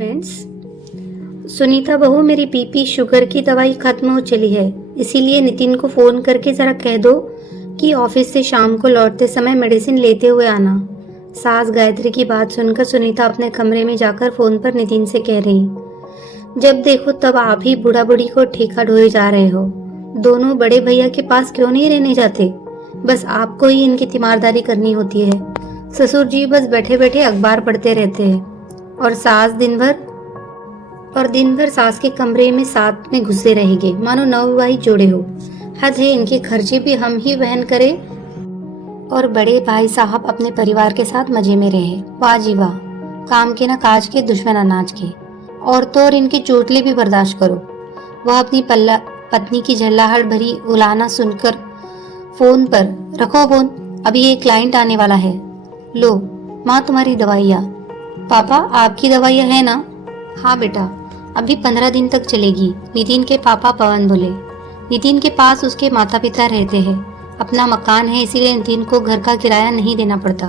Friends, Sunita बहू, मेरी BP sugar की दवाई खत्म हो चली है, इसीलिए नितिन को फोन करके जरा कह दो कि ऑफिस से शाम को लौटते समय मेडिसिन लेते हुए आना। सास गायत्री की बात सुनकर सुनीता अपने कमरे में जाकर फोन पर नितिन से कह रही, जब देखो तब आप ही बूढ़ा बूढ़ी को ठेका ढोए जा रहे हो। दोनों बड़े भैया के पास क्यों नहीं रहने जाते? बस आपको ही इनकी तीमारदारी करनी होती है। ससुर जी बस बैठे बैठे अखबार पढ़ते रहते हैं और दिन भर सास के कमरे में साथ में घुसे रहेंगे, मानो नवविवाहित जोड़े हो। हद है, इनके खर्चे भी हम ही वहन करें और बड़े भाई साहब अपने परिवार के साथ मजे में रहे। वाह जी वाह, काम के न काज के, दुश्मन अनाज के। और तो और इनके चोटले भी बर्दाश्त करो। वह अपनी पत्नी की झल्लाहट भरी उलाहना सुनकर फोन पर, रखो फोन, अभी एक क्लाइंट आने वाला है। लो माँ, तुम्हारी दवाइयाँ। पापा, आपकी दवाइयाँ है ना? हाँ बेटा, अभी 15 दिन तक चलेगी, नितिन के पापा पवन बोले। नितिन के पास उसके माता पिता रहते हैं, अपना मकान है, इसीलिए नितिन को घर का किराया नहीं देना पड़ता।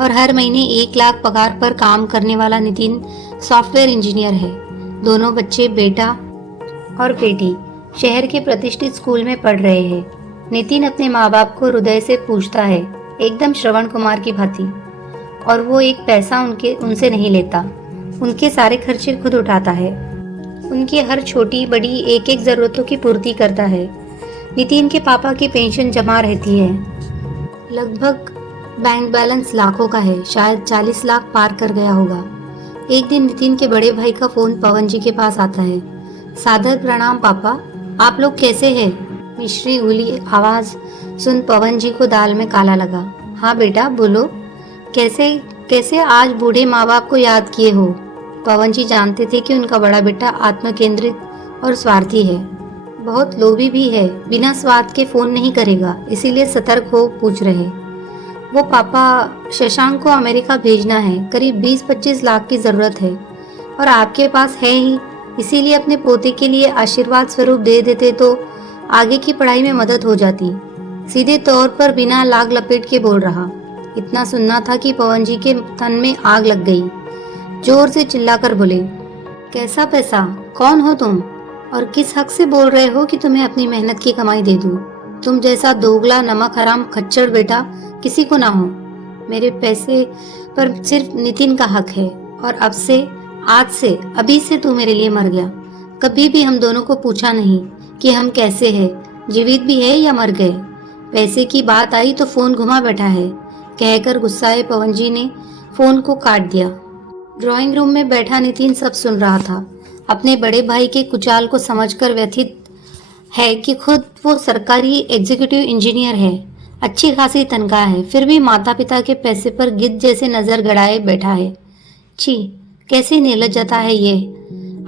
और हर महीने 1 लाख पगार पर काम करने वाला नितिन सॉफ्टवेयर इंजीनियर है। दोनों बच्चे, बेटा और बेटी, शहर के प्रतिष्ठित स्कूल में पढ़ रहे हैं। नितिन अपने माँ बाप को हृदय से पूछता है, एकदम श्रवण कुमार की भांति, और वो एक पैसा उनसे नहीं लेता। उनके सारे खर्चे खुद उठाता है, उनकी हर छोटी बड़ी एक एक जरूरतों की पूर्ति करता है। नितिन के पापा की पेंशन जमा रहती है, लगभग बैंक बैलेंस लाखों का है, शायद 40 लाख पार कर गया होगा। एक दिन नितिन के बड़े भाई का फोन पवन जी के पास आता है। सादर प्रणाम पापा, आप लोग कैसे हैं? मिश्री घुली आवाज सुन पवन जी को दाल में काला लगा। हाँ बेटा बोलो, कैसे आज बूढ़े माँ बाप को याद किए हो? पवन जी जानते थे कि उनका बड़ा बेटा आत्मकेंद्रित और स्वार्थी है, बहुत लोभी भी है, बिना स्वार्थ के फोन नहीं करेगा, इसीलिए सतर्क हो पूछ रहे। वो पापा, शशांक को अमेरिका भेजना है, करीब 20-25 लाख की जरूरत है और आपके पास है ही, इसीलिए अपने पोते के लिए आशीर्वाद स्वरूप दे देते तो आगे की पढ़ाई में मदद हो जाती। सीधे तौर पर बिना लाग लपेट के बोल रहा। इतना सुनना था कि पवन जी के तन में आग लग गई। जोर से चिल्लाकर बोले, कैसा पैसा? कौन हो तुम और किस हक से बोल रहे हो कि तुम्हें अपनी मेहनत की कमाई दे दूं? तुम जैसा दोगला नमक हराम खच्चर बेटा किसी को ना हो। मेरे पैसे पर सिर्फ नितिन का हक है और आज से अभी से तू मेरे लिए मर गया। कभी भी हम दोनों को पूछा नहीं कि हम कैसे हैं, जीवित भी है या मर गए। पैसे की बात आई तो फोन घुमा बैठा है, कहकर गुस्साए पवन जी ने फोन को काट दिया। ड्राइंग रूम में बैठा नितिन सब सुन रहा था। अपने बड़े भाई के कुचाल को समझकर व्यथित है कि खुद वो सरकारी एग्जीक्यूटिव इंजीनियर है, अच्छी खासी तनख्वाह है, फिर भी माता पिता के पैसे पर गिद्ध जैसे नजर गड़ाए बैठा है। छी, कैसे निर्लज्जता है ये।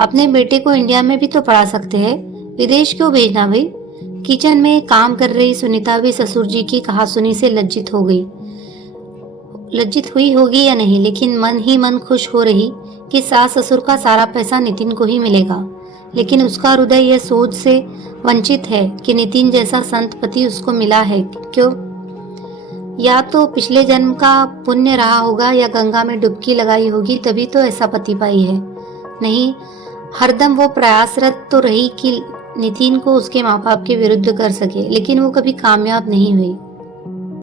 अपने बेटे को इंडिया में भी तो पढ़ा सकते हैं, विदेश क्यों भेजना भाई? किचन में काम कर रही सुनीता भी ससुर जी की कहासुनी से लज्जित हुई होगी या नहीं, लेकिन मन ही मन खुश हो रही कि सास ससुर का सारा पैसा नितिन को ही मिलेगा। लेकिन उसका हृदय यह सोच से वंचित है कि नितिन जैसा संत पति उसको मिला है क्यों? या तो पिछले जन्म का पुण्य रहा होगा या गंगा में डुबकी लगाई होगी, तभी तो ऐसा पति पाई है। नहीं, हरदम वो प्रयासरत तो रही कि नितिन को उसके माँ बाप के विरुद्ध कर सके, लेकिन वो कभी कामयाब नहीं हुई।